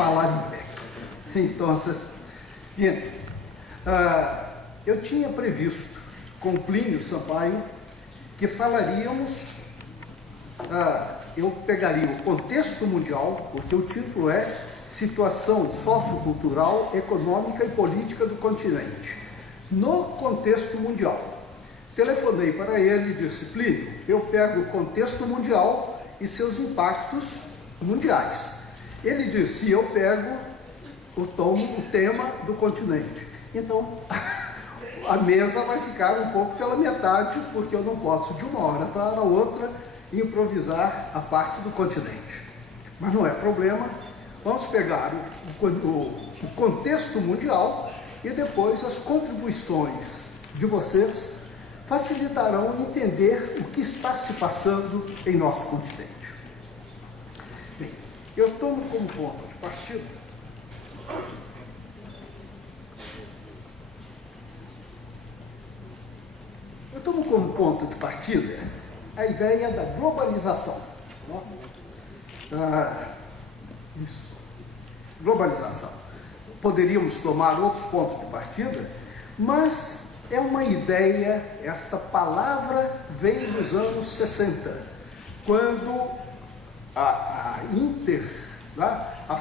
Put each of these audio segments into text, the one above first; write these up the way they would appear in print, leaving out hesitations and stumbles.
falaria. Então, bien, eu tinha previsto com Plínio Sampaio que falaríamos, eu pegaria o contexto mundial, porque o título é Situação Sociocultural, Econômica e Política do Continente, no contexto mundial. Telefonei para ele e disse: Plínio, eu pego o contexto mundial e seus impactos mundiais. Ele disse: eu pego o tema do continente. Então, a mesa vai ficar um pouco pela metade, porque eu não posso de uma hora para a outra improvisar a parte do continente. Mas não é problema, vamos pegar o contexto mundial e depois as contribuições de vocês facilitarão entender o que está se passando em nosso continente. Bem, eu tomo como ponto de partida a ideia da globalização. Isso. Globalização. Poderíamos tomar outros pontos de partida, mas é uma ideia, essa palavra veio dos anos 60, quando a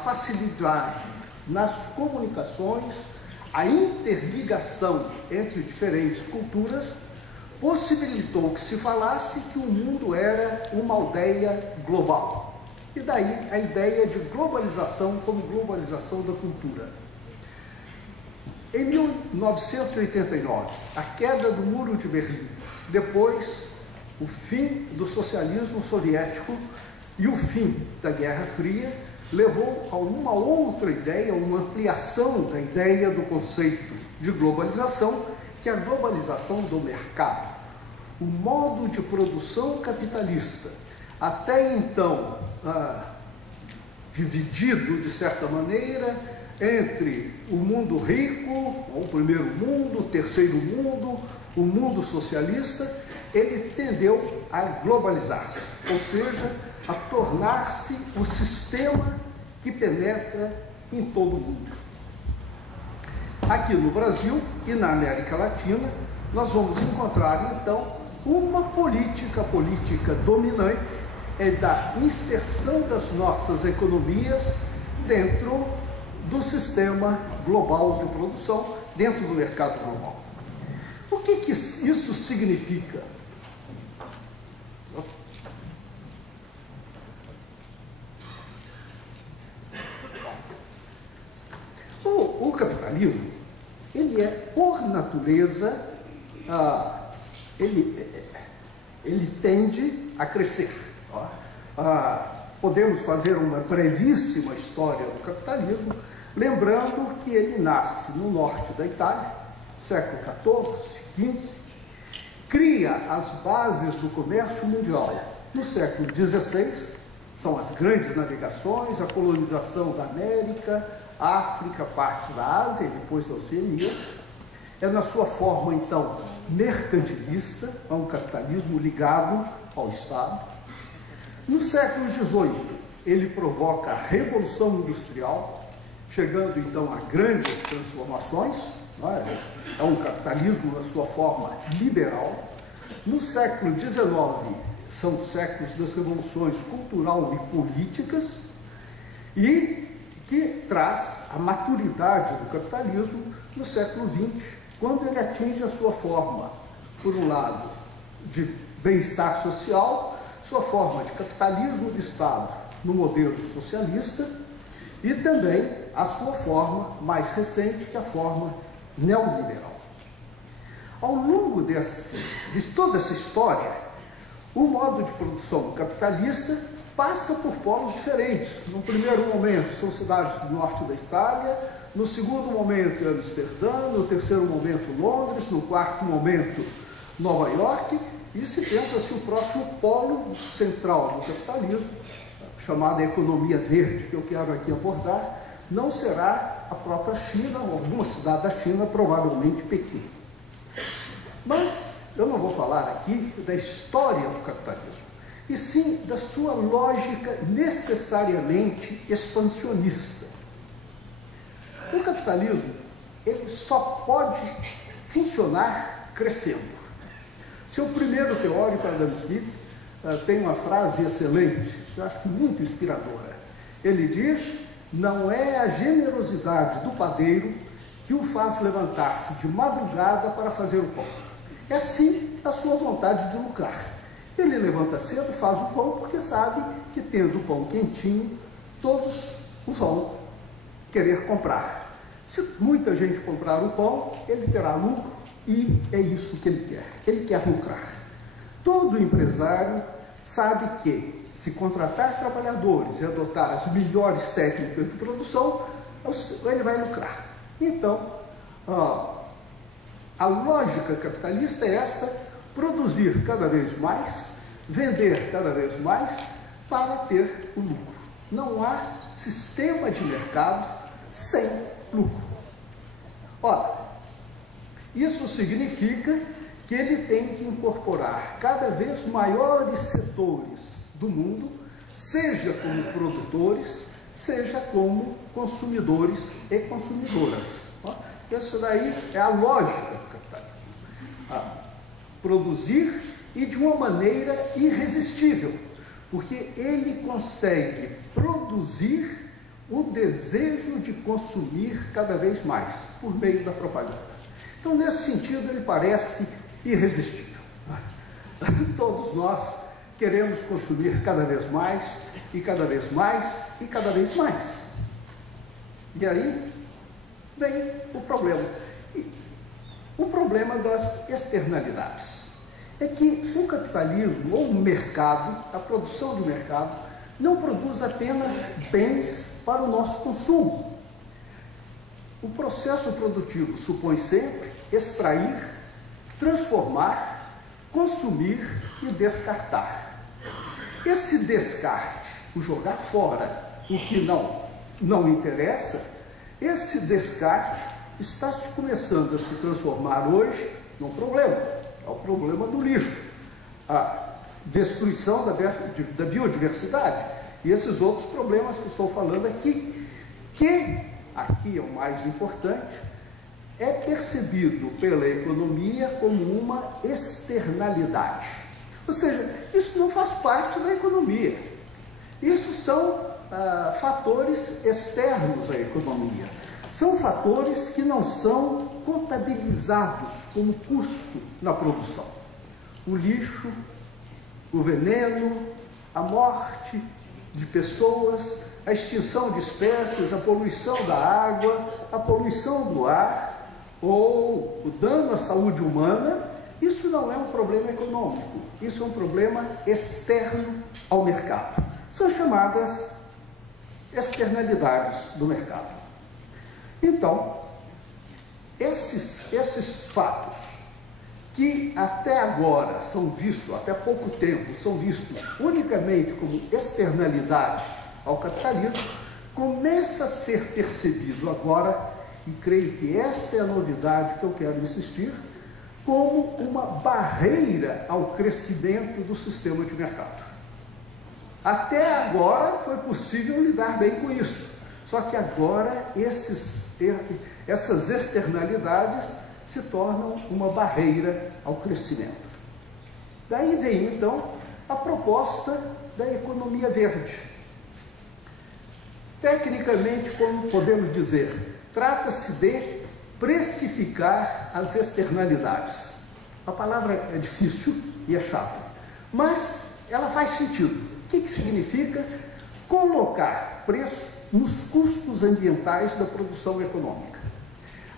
facilidade nas comunicações, a interligação entre diferentes culturas, possibilitou que se falasse que o mundo era uma aldeia global. E daí a ideia de globalização como globalização da cultura. Em 1989, a queda do Muro de Berlim, depois o fim do socialismo soviético e o fim da Guerra Fria, levou a uma outra ideia, uma ampliação da ideia do conceito de globalização, que é a globalização do mercado. O modo de produção capitalista, até então dividido, de certa maneira, entre o mundo rico, o primeiro mundo, o terceiro mundo, o mundo socialista, ele tendeu a globalizar-se, ou seja, a tornar-se o sistema que penetra em todo o mundo. Aqui no Brasil e na América Latina, nós vamos encontrar, então, uma política dominante da inserção das nossas economias dentro do sistema global de produção, dentro do mercado global. O que isso significa? O capitalismo, ele é, por natureza, ele tende a crescer. Podemos fazer uma brevíssima história do capitalismo, lembrando que ele nasce no norte da Itália, século XIV, XV, cria as bases do comércio mundial no século XVI, são as grandes navegações, a colonização da América, África, parte da Ásia e depois da Oceania. É na sua forma, então, mercantilista, é um capitalismo ligado ao Estado. No século XVIII, ele provoca a Revolução Industrial, chegando, então, a grandes transformações, é um capitalismo na sua forma liberal. No século XIX, são os séculos das revoluções cultural e políticas, e que traz a maturidade do capitalismo no século XX, quando ele atinge a sua forma, por um lado, de bem-estar social, sua forma de capitalismo de Estado no modelo socialista, e também a sua forma mais recente, que é a forma neoliberal. Ao longo de toda essa história, o modo de produção capitalista passa por polos diferentes. No primeiro momento são cidades do norte da Itália, no segundo momento Amsterdã, no terceiro momento Londres, no quarto momento Nova York, e se pensa se o próximo polo central do capitalismo, chamada economia verde, que eu quero aqui abordar, não será a própria China, ou alguma cidade da China, provavelmente Pequim. Mas eu não vou falar aqui da história do capitalismo, e sim da sua lógica necessariamente expansionista. capitalismo, ele só pode funcionar crescendo. Seu primeiro teórico, Adam Smith, tem uma frase excelente, que eu acho que muito inspiradora. Ele diz: não é a generosidade do padeiro que o faz levantar-se de madrugada para fazer o pão. É sim a sua vontade de lucrar. Ele levanta cedo, faz o pão, porque sabe que, tendo o pão quentinho, todos o vão querer comprar. Se muita gente comprar o pão, ele terá lucro, e é isso que ele quer. Ele quer lucrar. Todo empresário sabe que, se contratar trabalhadores e adotar as melhores técnicas de produção, ele vai lucrar. Então, a lógica capitalista é essa: produzir cada vez mais, vender cada vez mais para ter o lucro. Não há sistema de mercado sem lucro. Ora, isso significa que ele tem que incorporar cada vez maiores setores do mundo, seja como produtores, seja como consumidores e consumidoras. Essa daí é a lógica do capitalismo. Produzir, e de uma maneira irresistível, porque ele consegue produzir o desejo de consumir cada vez mais, por meio da propaganda. Então, nesse sentido, ele parece irresistível. Todos nós queremos consumir cada vez mais, e cada vez mais, e cada vez mais. E aí vem o problema. O problema das externalidades é que o capitalismo, ou o mercado, a produção do mercado, não produz apenas bens para o nosso consumo. O processo produtivo supõe sempre extrair, transformar, consumir e descartar. Esse descarte, o jogar fora o que não interessa, esse descarte está se começando a se transformar hoje num problema. É o problema do lixo, a destruição da biodiversidade e esses outros problemas que estou falando aqui, que aqui é o mais importante, é percebido pela economia como uma externalidade. Ou seja, isso não faz parte da economia. Isso são fatores externos à economia. São fatores que não são contabilizados como custo na produção. O lixo, o veneno, a morte de pessoas, a extinção de espécies, a poluição da água, a poluição do ar, ou o dano à saúde humana, isso não é um problema econômico, isso é um problema externo ao mercado. São chamadas externalidades do mercado. Então, esses fatos que até agora são vistos, até pouco tempo, são vistos unicamente como externalidade ao capitalismo, começa a ser percebido agora, e creio que esta é a novidade que eu quero insistir, como uma barreira ao crescimento do sistema de mercado. Até agora foi possível lidar bem com isso, só que agora essas externalidades se tornam uma barreira ao crescimento. Daí vem, então, a proposta da economia verde. Tecnicamente, como podemos dizer, trata-se de precificar as externalidades. A palavra é difícil e é chata, mas ela faz sentido. O que significa? Colocar preço nos custos ambientais da produção econômica.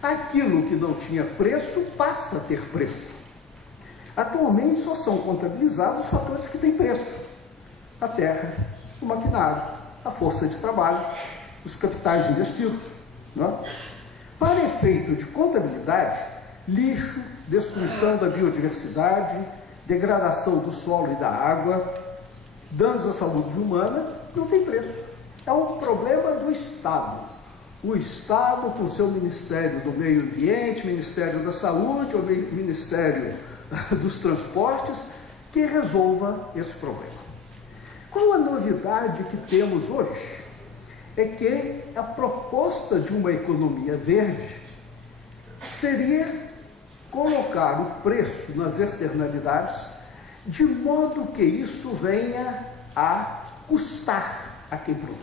Aquilo que não tinha preço passa a ter preço. Atualmente só são contabilizados os fatores que têm preço: a terra, o maquinário, a força de trabalho, os capitais investidos. Para efeito de contabilidade, lixo, destruição da biodiversidade, degradação do solo e da água, danos à saúde humana, não tem preço. É um problema do Estado. O Estado, com seu Ministério do Meio Ambiente, Ministério da Saúde, ou Ministério dos Transportes, que resolva esse problema. Qual a novidade que temos hoje? é que a proposta de uma economia verde seria colocar o preço nas externalidades de modo que isso venha a custar a quem produz.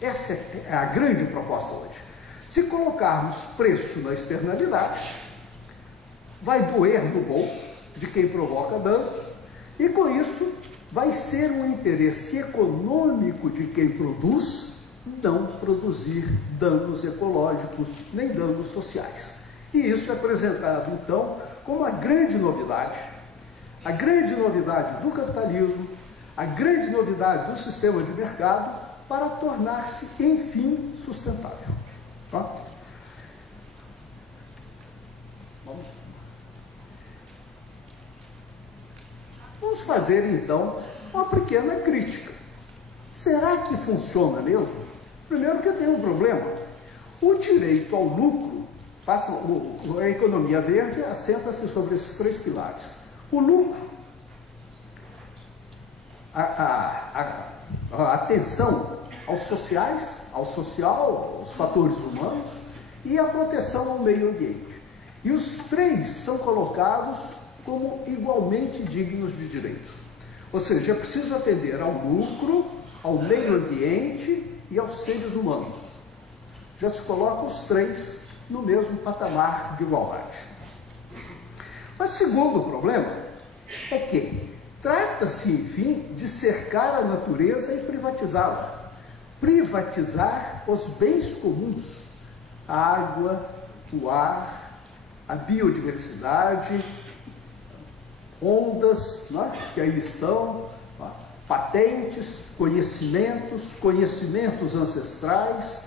Essa é a grande proposta hoje. Se colocarmos preço na externalidade, vai doer no bolso de quem provoca danos, e com isso vai ser um interesse econômico de quem produz não produzir danos ecológicos nem danos sociais. E isso é apresentado então como a grande novidade do capitalismo, a grande novidade do sistema de mercado para tornar-se, enfim, sustentável. Tá? Vamos fazer então uma pequena crítica. Será que funciona mesmo? Primeiro que tem um problema. O direito ao lucro, a economia verde assenta-se sobre esses três pilares. O lucro, a atenção aos sociais, ao social, aos fatores humanos e a proteção ao meio ambiente. E os três são colocados como igualmente dignos de direito. Ou seja, é preciso atender ao lucro, ao meio ambiente e aos seres humanos. Já se coloca os três no mesmo patamar de igualdade. Mas o segundo problema é que trata-se, enfim, de cercar a natureza e privatizá-la. Privatizar os bens comuns, a água, o ar, a biodiversidade, ondas, né, que aí estão, patentes, conhecimentos ancestrais,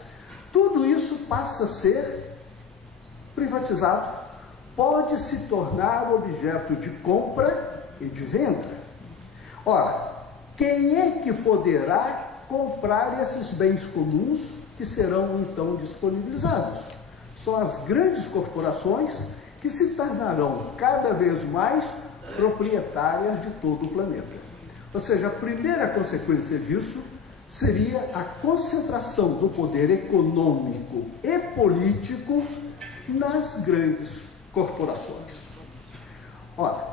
tudo isso passa a ser privatizado, pode se tornar objeto de compra e de venda. Ora, quem é que poderá comprar esses bens comuns que serão então disponibilizados? São as grandes corporações que se tornarão cada vez mais proprietárias de todo o planeta. Ou seja, a primeira consequência disso seria a concentração do poder econômico e político nas grandes corporações. Ora,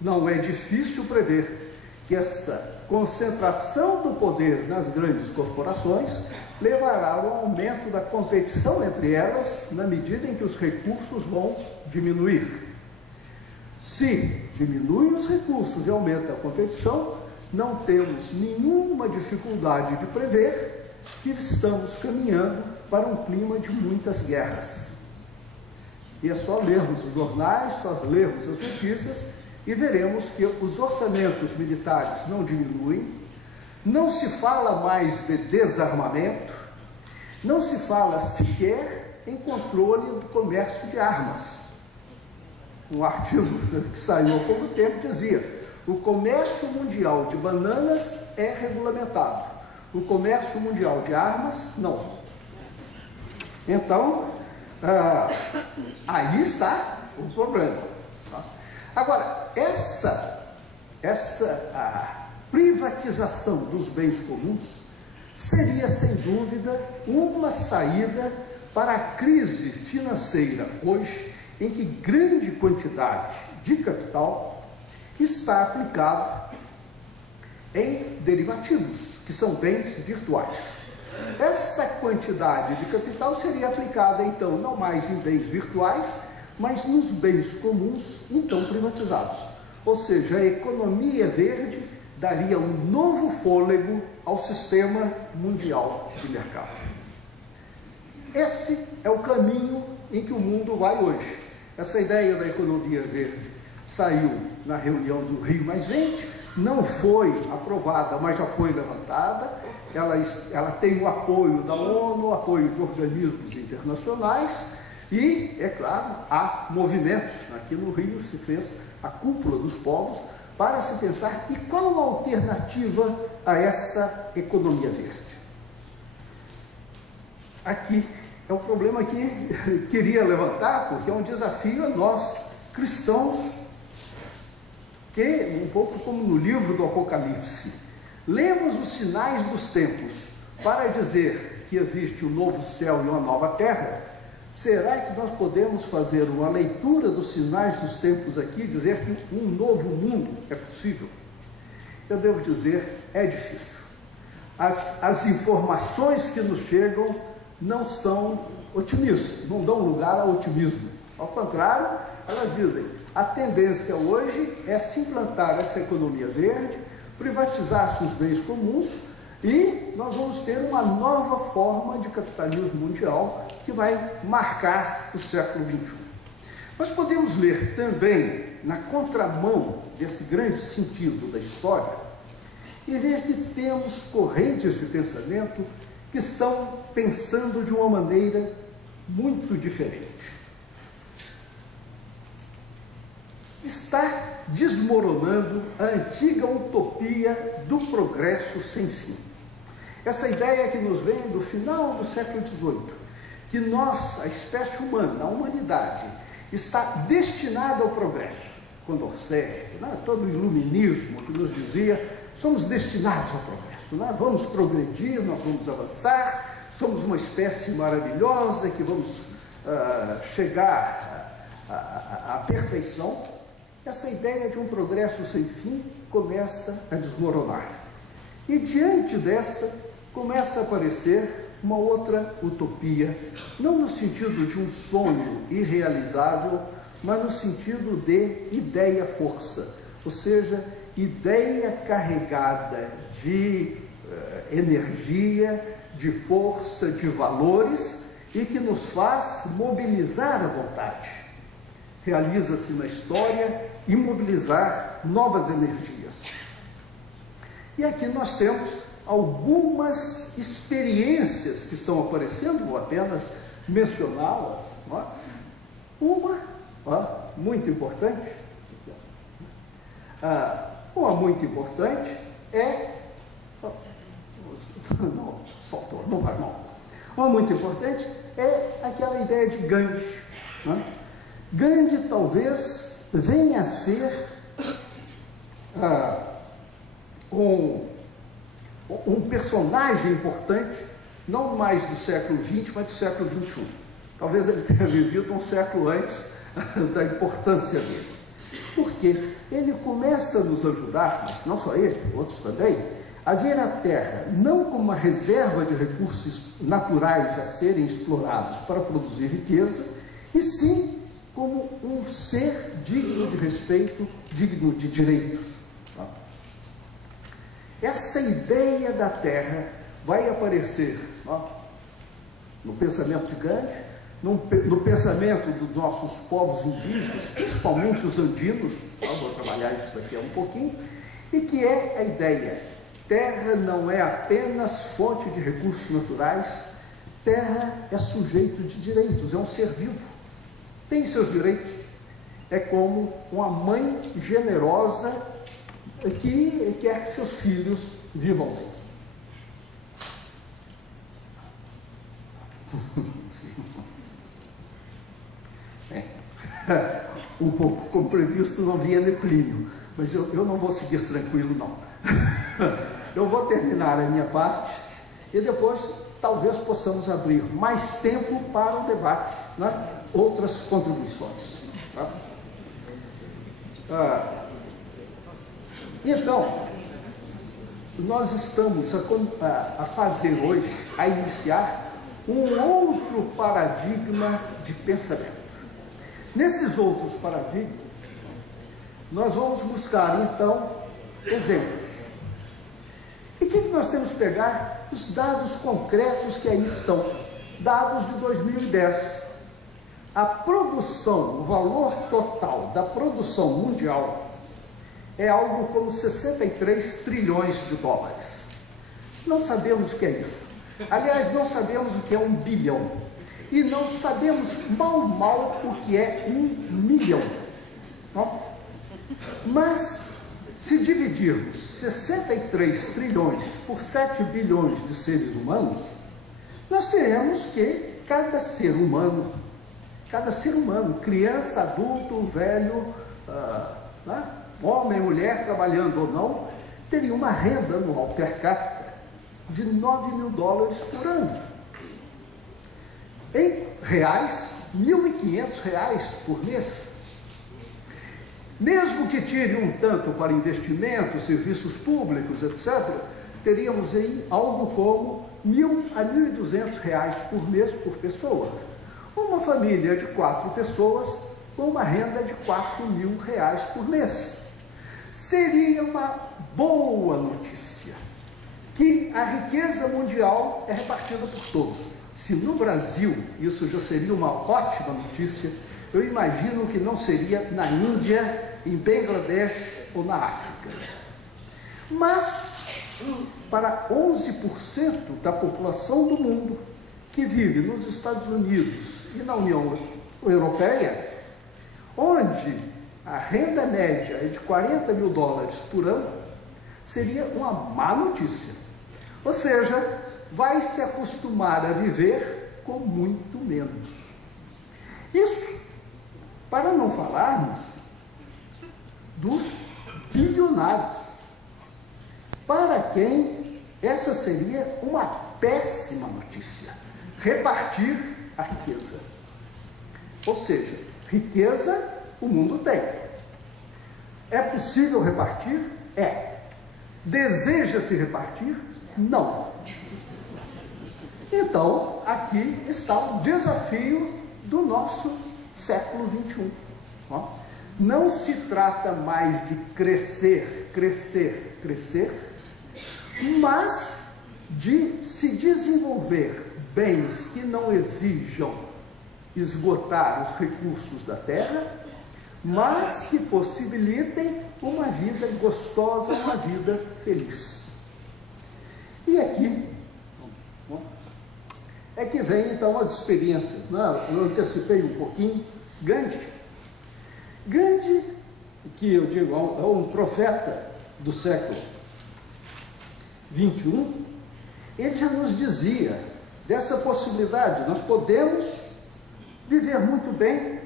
não é difícil prever que essa concentração do poder nas grandes corporações levará ao aumento da competição entre elas na medida em que os recursos vão diminuir. Se diminuem os recursos e aumenta a competição, não temos nenhuma dificuldade de prever que estamos caminhando para um clima de muitas guerras. E é só lermos os jornais, só lermos as notícias e veremos que os orçamentos militares não diminuem, não se fala mais de desarmamento, não se fala sequer em controle do comércio de armas. Um artigo que saiu há pouco tempo dizia: o comércio mundial de bananas é regulamentado, o comércio mundial de armas não. Então, aí está o problema. Tá? Agora, essa privatização dos bens comuns seria, sem dúvida, uma saída para a crise financeira hoje, em que grande quantidade de capital está aplicado em derivativos, que são bens virtuais. Essa quantidade de capital seria aplicada, então, não mais em bens virtuais, mas nos bens comuns, então privatizados. Ou seja, a economia verde daria um novo fôlego ao sistema mundial de mercado. Esse é o caminho em que o mundo vai hoje. Essa ideia da economia verde saiu na reunião do Rio+20, não foi aprovada, mas já foi levantada. Ela tem o apoio da ONU, o apoio de organismos internacionais e, é claro, há movimentos. Aqui no Rio se fez a cúpula dos povos para se pensar e qual a alternativa a essa economia verde. Aqui é o problema que queria levantar, porque é um desafio a nós, cristãos, que, um pouco como no livro do Apocalipse, lemos os sinais dos tempos, para dizer que existe um novo céu e uma nova terra, será que nós podemos fazer uma leitura dos sinais dos tempos aqui e dizer que um novo mundo é possível? Eu devo dizer, é difícil. As informações que nos chegam não são otimistas, não dão lugar ao otimismo. Ao contrário, elas dizem, a tendência hoje é se implantar essa economia verde, privatizar-se os bens comuns e nós vamos ter uma nova forma de capitalismo mundial que vai marcar o século XXI. Nós podemos ler também, na contramão desse grande sentido da história, e ver que temos correntes de pensamento que estão pensando de uma maneira muito diferente. Está desmoronando a antiga utopia do progresso sem fim. Essa ideia que nos vem do final do século XVIII, que nós, a espécie humana, a humanidade, está destinada ao progresso. Condorcet, todo o iluminismo que nos dizia, somos destinados ao progresso, vamos progredir, nós vamos avançar, somos uma espécie maravilhosa que vamos chegar à perfeição. Essa ideia de um progresso sem fim começa a desmoronar. E diante dessa, começa a aparecer uma outra utopia, não no sentido de um sonho irrealizável, mas no sentido de ideia-força, ou seja, ideia carregada de energia, de força, de valores e que nos faz mobilizar a vontade. Realiza-se na história imobilizar novas energias. E aqui nós temos algumas experiências que estão aparecendo, vou apenas mencioná-las. Uma muito importante, é... Não, soltou, não vai mal. Uma muito importante é aquela ideia de Gandhi. Gandhi talvez venha a ser um personagem importante, não mais do século XX, mas do século XXI. Talvez ele tenha vivido um século antes da importância dele. Porque ele começa a nos ajudar, mas não só ele, outros também, a ver a Terra não como uma reserva de recursos naturais a serem explorados para produzir riqueza, e sim como um ser digno de respeito, digno de direitos. Essa ideia da Terra vai aparecer no pensamento de Gandhi, no pensamento dos nossos povos indígenas, principalmente os andinos, vou trabalhar isso daqui um pouquinho, e que é a ideia: terra não é apenas fonte de recursos naturais, terra é sujeito de direitos, é um ser vivo, tem seus direitos, é como uma mãe generosa que quer que seus filhos vivam bem. Um pouco como previsto, não vinha Plínio, mas eu não vou seguir tranquilo, não. Eu vou terminar a minha parte e depois talvez possamos abrir mais tempo para o debate, outras contribuições. Então, nós estamos a fazer hoje, a iniciar um outro paradigma de pensamento. Nesses outros paradigmas, nós vamos buscar, então, exemplos. E o que nós temos que pegar? Os dados concretos que aí estão, dados de 2010. A produção, o valor total da produção mundial é algo como 63 trilhões de dólares. Não sabemos o que é isso. Aliás, não sabemos o que é 1 bilhão. E não sabemos mal o que é 1 milhão. Mas, se dividirmos 63 trilhões por 7 bilhões de seres humanos, nós teremos que cada ser humano, criança, adulto, velho, homem, mulher, trabalhando ou não, teria uma renda anual per capita de 9 mil dólares por ano. Em reais, R$1.500 por mês. Mesmo que tire um tanto para investimentos, serviços públicos, etc., teríamos aí algo como R$1.000 a R$1.200 por mês por pessoa. Uma família de 4 pessoas com uma renda de R$4.000 por mês. Seria uma boa notícia que a riqueza mundial é repartida por todos. Se no Brasil isso já seria uma ótima notícia, eu imagino que não seria na Índia, em Bangladesh ou na África. Mas, para 11% da população do mundo que vive nos Estados Unidos e na União Europeia, onde a renda média é de 40 mil dólares por ano, seria uma má notícia. Ou seja, vai se acostumar a viver com muito menos. Isso, para não falarmos dos bilionários, para quem essa seria uma péssima notícia, repartir a riqueza. Ou seja, riqueza o mundo tem. É possível repartir? É. Deseja-se repartir? Não. Então, aqui está o desafio do nosso século XXI. Não se trata mais de crescer, crescer, crescer, mas de se desenvolver bens que não exijam esgotar os recursos da terra, mas que possibilitem uma vida gostosa, uma vida feliz. E aqui é que vem então as experiências, né? Eu antecipei um pouquinho. Gandhi, que eu digo é um profeta do século XXI, ele já nos dizia dessa possibilidade. Nós podemos viver muito bem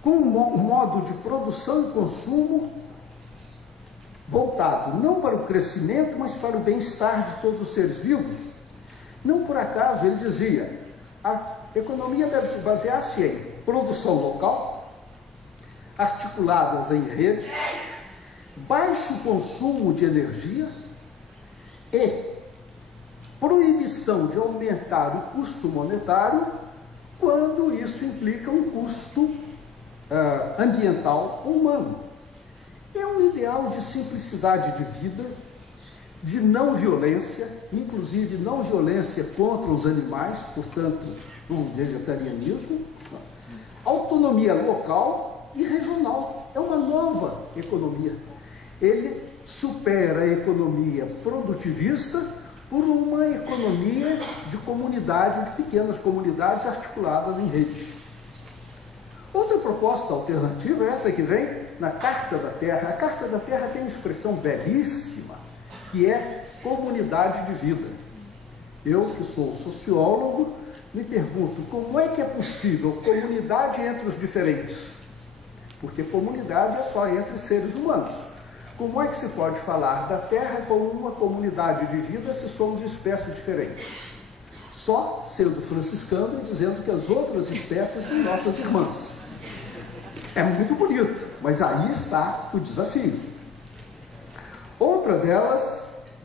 com um modo de produção e consumo voltado não para o crescimento, mas para o bem-estar de todos os seres vivos. Não por acaso ele dizia: a economia deve se basear-se em produção local, articuladas em redes, baixo consumo de energia e proibição de aumentar o custo monetário quando isso implica um custo ambiental ou humano. É um ideal de simplicidade de vida, de não violência, inclusive não violência contra os animais, portanto, um vegetarianismo, autonomia local e regional. É uma nova economia. Ele supera a economia produtivista por uma economia de comunidade, de pequenas comunidades articuladas em redes. Outra proposta alternativa é essa que vem na Carta da Terra. A Carta da Terra tem uma expressão belíssima, que é comunidade de vida. Eu, que sou sociólogo, me pergunto como é que é possível comunidade entre os diferentes? Porque comunidade é só entre seres humanos. Como é que se pode falar da Terra como uma comunidade de vida se somos espécies diferentes? Só sendo franciscano e dizendo que as outras espécies são nossas irmãs. É muito bonito, mas aí está o desafio. Outra delas,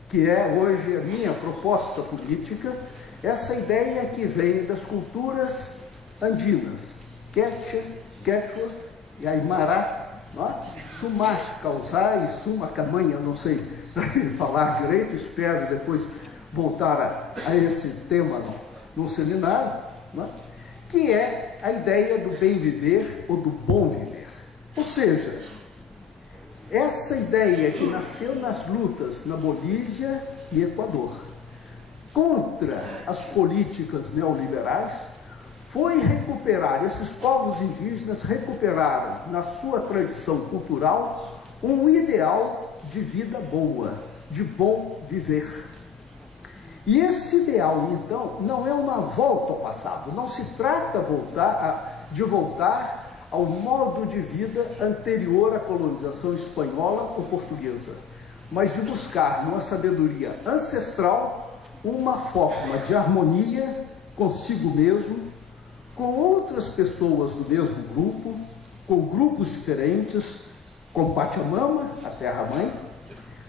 que é hoje a minha proposta política, essa ideia que vem das culturas andinas, Quechua e Aymara, Sumac, Causai, Sumacamanha, não sei falar direito, espero depois voltar a esse tema num seminário, que é a ideia do bem viver ou do bom viver. Ou seja, essa ideia que nasceu nas lutas na Bolívia e Equador contra as políticas neoliberais foi recuperar, esses povos indígenas recuperaram na sua tradição cultural um ideal de vida boa, de bom viver. E esse ideal, então, não é uma volta ao passado, não se trata de voltar ao modo de vida anterior à colonização espanhola ou portuguesa, mas de buscar numa sabedoria ancestral uma forma de harmonia consigo mesmo, com outras pessoas do mesmo grupo, com grupos diferentes, com Pachamama, a Terra-mãe,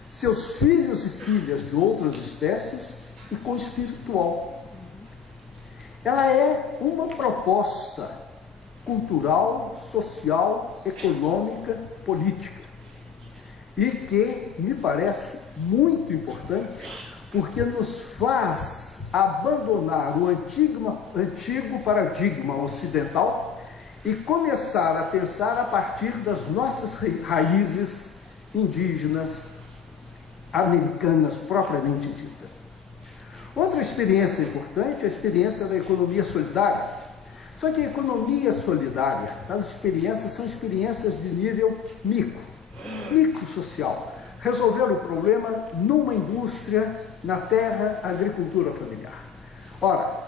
seus filhos e filhas de outras espécies e com o espiritual. Ela é uma proposta cultural, social, econômica, política, e que me parece muito importante, porque nos faz abandonar o antigo paradigma ocidental e começar a pensar a partir das nossas raízes indígenas, americanas propriamente dita. Outra experiência importante é a experiência da economia solidária. Só que a economia solidária, as experiências são experiências de nível micro-social. Resolver o problema numa indústria, na terra, agricultura familiar. Ora,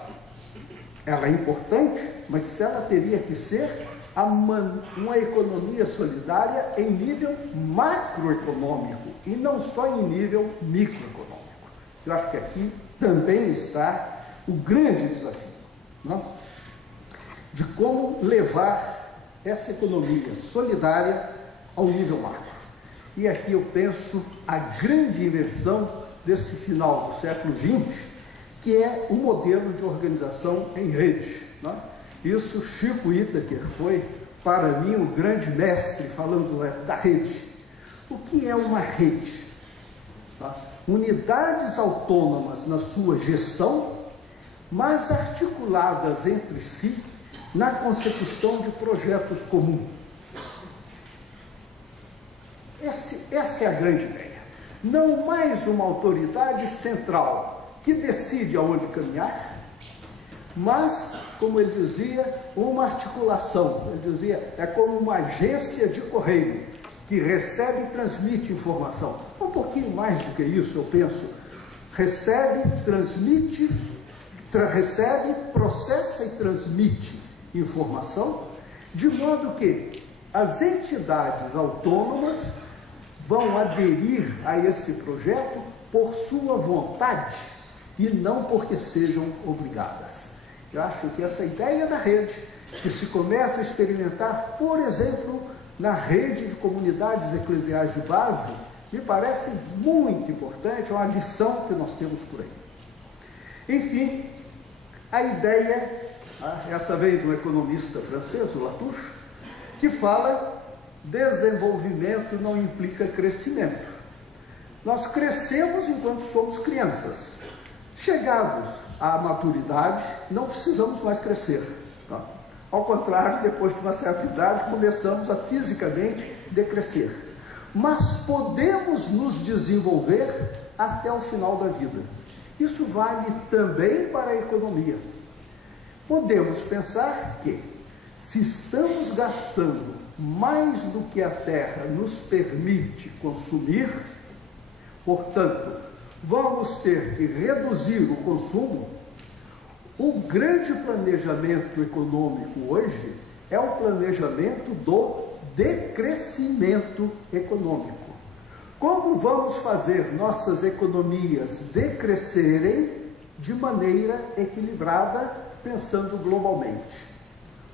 ela é importante, mas ela teria que ser uma economia solidária em nível macroeconômico e não só em nível microeconômico. Eu acho que aqui também está o grande desafio, não? De como levar essa economia solidária ao nível macro. E aqui eu penso a grande inversão desse final do século XX, que é o modelo de organização em rede, não? Isso Chico Itaker foi, para mim, o grande mestre falando da rede. O que é uma rede? Tá? Unidades autônomas na sua gestão, mas articuladas entre si na consecução de projetos comuns. Essa é a grande ideia. Não mais uma autoridade central que decide aonde caminhar, mas, como ele dizia, uma articulação. Ele dizia, é como uma agência de correio que recebe e transmite informação. Um pouquinho mais do que isso, eu penso. Recebe, transmite, processa e transmite informação, de modo que as entidades autônomas vão aderir a esse projeto por sua vontade e não porque sejam obrigadas. Eu acho que essa ideia da rede, que se começa a experimentar, por exemplo, na rede de comunidades eclesiais de base, me parece muito importante, é uma lição que nós temos por aí. Enfim, a ideia, essa vem do economista francês, o Latouche, que fala: desenvolvimento não implica crescimento. Nós crescemos enquanto somos crianças. Chegados à maturidade, não precisamos mais crescer. Tá? Ao contrário, depois de uma certa idade, começamos a fisicamente decrescer. Mas podemos nos desenvolver até o final da vida. Isso vale também para a economia. Podemos pensar que, se estamos gastando mais do que a terra nos permite consumir, portanto, vamos ter que reduzir o consumo. O grande planejamento econômico hoje é o planejamento do decrescimento econômico. Como vamos fazer nossas economias decrescerem de maneira equilibrada, pensando globalmente?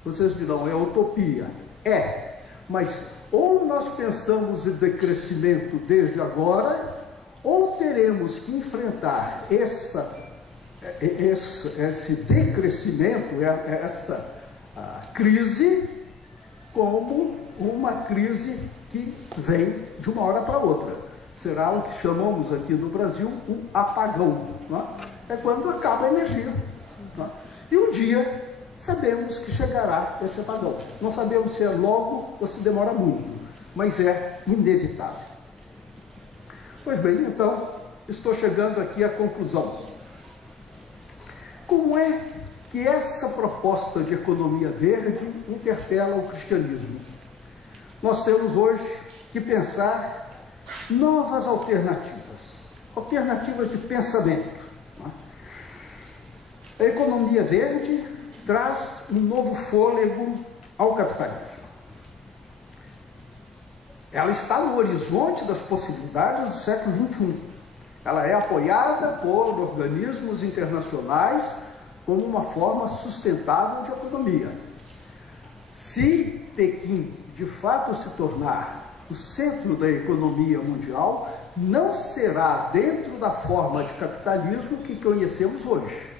Vocês dirão, é utopia. É, mas ou nós pensamos em decrescimento desde agora, ou teremos que enfrentar esse decrescimento, essa crise, como uma crise que vem de uma hora para outra. Será o que chamamos aqui no Brasil um apagão. Não é? É quando acaba a energia. Não é? E um dia sabemos que chegará esse apagão. Não sabemos se é logo ou se demora muito, mas é inevitável. Pois bem, então, estou chegando aqui à conclusão. Como é que essa proposta de economia verde interpela o cristianismo? Nós temos hoje que pensar novas alternativas de pensamento. A economia verde traz um novo fôlego ao capitalismo. Ela está no horizonte das possibilidades do século XXI. Ela é apoiada por organismos internacionais como uma forma sustentável de economia. Se Pequim, de fato, se tornar o centro da economia mundial, não será dentro da forma de capitalismo que conhecemos hoje,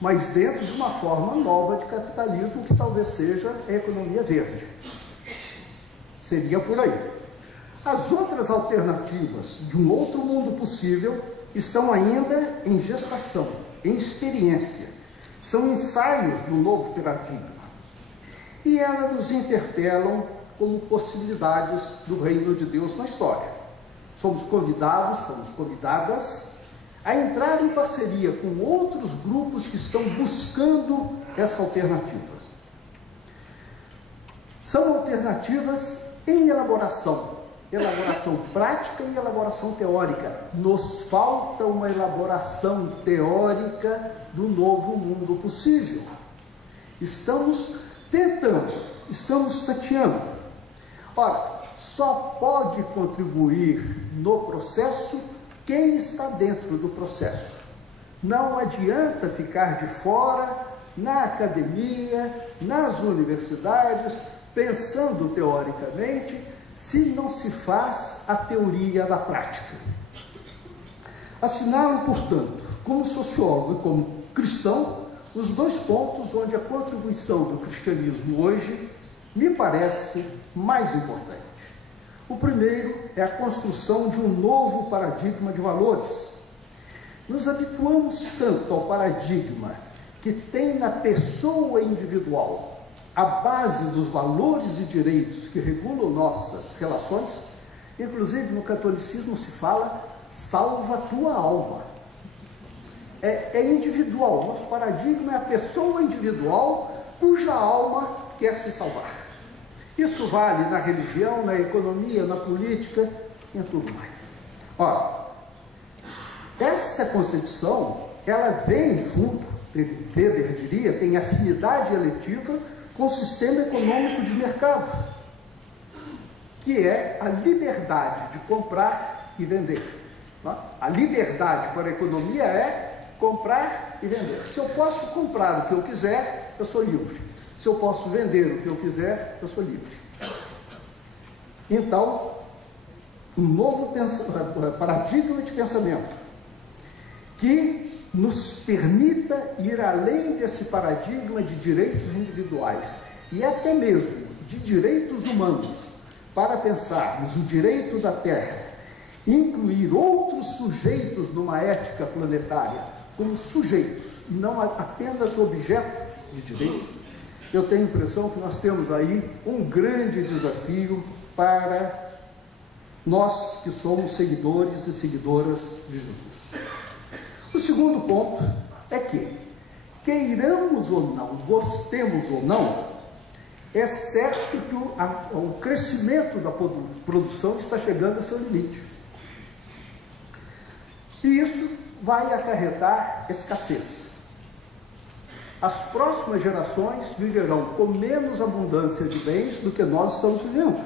mas dentro de uma forma nova de capitalismo que talvez seja a economia verde. Seria por aí. As outras alternativas de um outro mundo possível estão ainda em gestação, em experiência. São ensaios de um novo paradigma. E elas nos interpelam como possibilidades do reino de Deus na história. Somos convidados, somos convidadas a entrar em parceria com outros grupos que estão buscando essa alternativa. São alternativas em elaboração prática e elaboração teórica. Nos falta uma elaboração teórica do novo mundo possível. Estamos tentando, estamos tateando. Ora, só pode contribuir no processo quem está dentro do processo. Não adianta ficar de fora, na academia, nas universidades, pensando teoricamente, se não se faz a teoria da prática. Assinalo, portanto, como sociólogo e como cristão, os dois pontos onde a contribuição do cristianismo hoje me parece mais importante. O primeiro é a construção de um novo paradigma de valores. Nos habituamos tanto ao paradigma que tem na pessoa individual a base dos valores e direitos que regulam nossas relações. Inclusive no catolicismo se fala, salva a tua alma. É individual, nosso paradigma é a pessoa individual cuja alma quer se salvar. Isso vale na religião, na economia, na política e em tudo mais. Ora, essa concepção, ela vem junto, Weber diria, tem afinidade eletiva com o sistema econômico de mercado, que é a liberdade de comprar e vender. A liberdade para a economia é comprar e vender. Se eu posso comprar o que eu quiser, eu sou livre. Se eu posso vender o que eu quiser, eu sou livre. Então, um novo paradigma de pensamento que nos permita ir além desse paradigma de direitos individuais e até mesmo de direitos humanos, para pensarmos o direito da terra, incluir outros sujeitos numa ética planetária como sujeitos e não apenas objeto de direito. Eu tenho a impressão que nós temos aí um grande desafio para nós que somos seguidores e seguidoras de Jesus. O segundo ponto é que, queiramos ou não, gostemos ou não, é certo que o crescimento da produção está chegando a seu limite. E isso vai acarretar escassez. As próximas gerações viverão com menos abundância de bens do que nós estamos vivendo.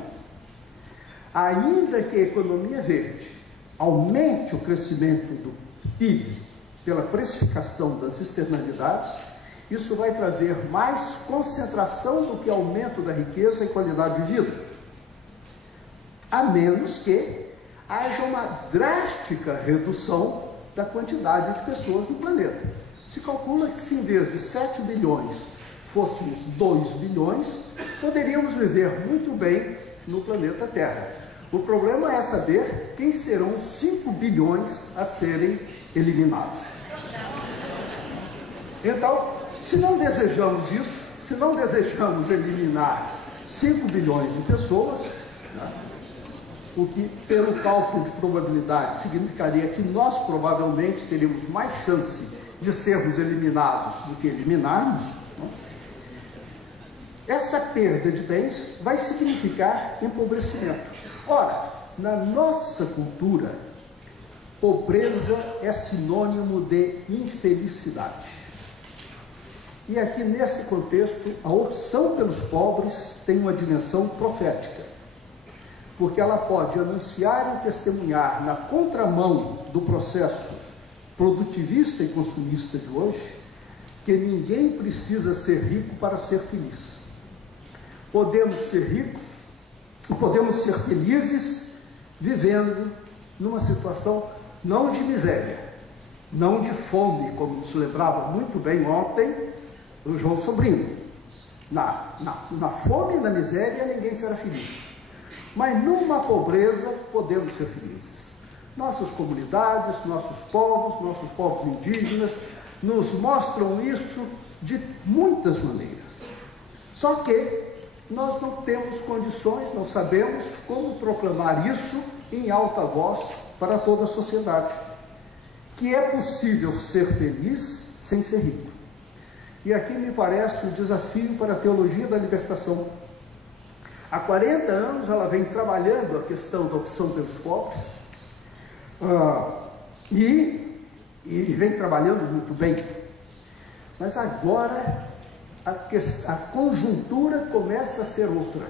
Ainda que a economia verde aumente o crescimento do PIB pela precificação das externalidades, isso vai trazer mais concentração do que aumento da riqueza e qualidade de vida. A menos que haja uma drástica redução da quantidade de pessoas no planeta. Se calcula que se em vez de 7 bilhões fôssemos 2 bilhões, poderíamos viver muito bem no planeta Terra. O problema é saber quem serão os 5 bilhões a serem eliminados. Então, se não desejamos isso, se não desejamos eliminar 5 bilhões de pessoas, né, o que, pelo cálculo de probabilidade, significaria que nós provavelmente teríamos mais chance de sermos eliminados do que eliminarmos, né? Essa perda de bens vai significar empobrecimento. Ora, na nossa cultura, pobreza é sinônimo de infelicidade. E aqui, nesse contexto, a opção pelos pobres tem uma dimensão profética. porque ela pode anunciar e testemunhar na contramão do processo produtivista e consumista de hoje, que ninguém precisa ser rico para ser feliz. Podemos ser ricos e podemos ser felizes vivendo numa situação não de miséria, não de fome, como nos lembrava muito bem ontem o João Sobrinho. Na fome e na miséria ninguém será feliz, mas numa pobreza podemos ser felizes. Nossas comunidades, nossos povos indígenas nos mostram isso de muitas maneiras. Só que nós não temos condições, não sabemos como proclamar isso em alta voz para toda a sociedade, que é possível ser feliz sem ser rico. E aqui me parece um desafio para a teologia da libertação. Há 40 anos ela vem trabalhando a questão da opção pelos pobres, e vem trabalhando muito bem. Mas agora a conjuntura começa a ser outra.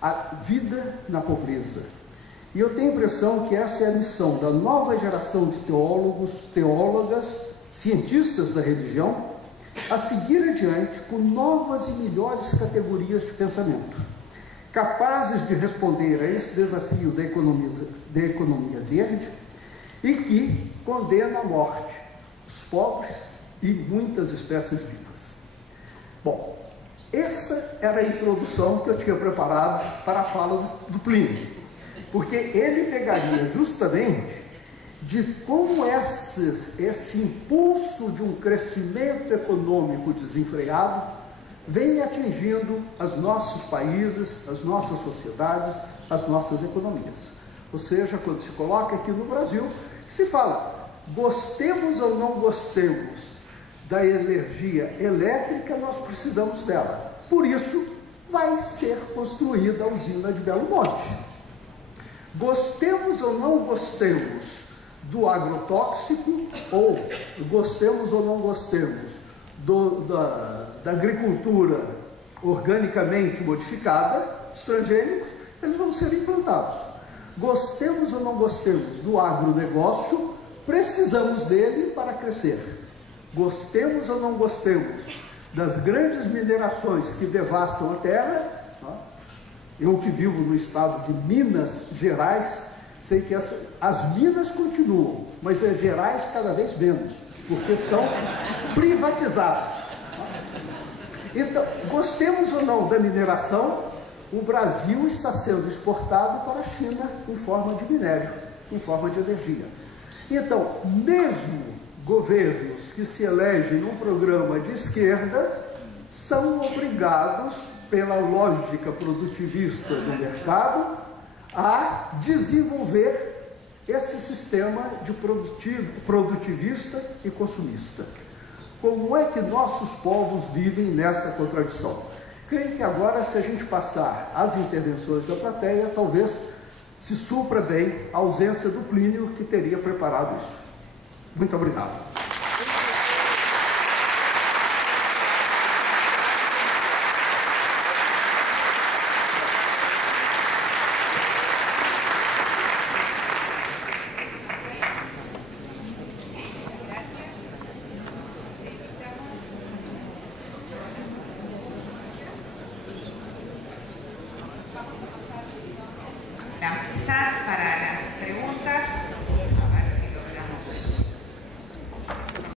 A vida na pobreza. E eu tenho a impressão que essa é a missão da nova geração de teólogos, teólogas, cientistas da religião, a seguir adiante com novas e melhores categorias de pensamento, capazes de responder a esse desafio da economia verde e que condena à morte os pobres e muitas espécies vivas. Bom, essa era a introdução que eu tinha preparado para a fala do Plínio, porque ele pegaria justamente de como esse impulso de um crescimento econômico desenfreado vem atingindo os nossos países, as nossas sociedades, as nossas economias. Ou seja, quando se coloca aqui no Brasil, se fala, gostemos ou não gostemos da energia elétrica, nós precisamos dela. Por isso, vai ser construída a usina de Belo Monte. Gostemos ou não gostemos do agrotóxico, ou gostemos ou não gostemos da agricultura organicamente modificada, os transgênicos, eles vão ser implantados. Gostemos ou não gostemos do agronegócio, precisamos dele para crescer. Gostemos ou não gostemos das grandes minerações que devastam a terra, eu que vivo no estado de Minas Gerais, sei que as minas continuam, mas as Gerais cada vez menos, porque são privatizadas. Então, gostemos ou não da mineração, o Brasil está sendo exportado para a China em forma de minério, em forma de energia. Então, mesmo governos que se elegem num programa de esquerda são obrigados, pela lógica produtivista do mercado, a desenvolver esse sistema de produtivista e consumista. Como é que nossos povos vivem nessa contradição? Creio que agora, se a gente passar as intervenções da plateia, talvez se supra bem a ausência do Plínio, que teria preparado isso. Muito obrigado.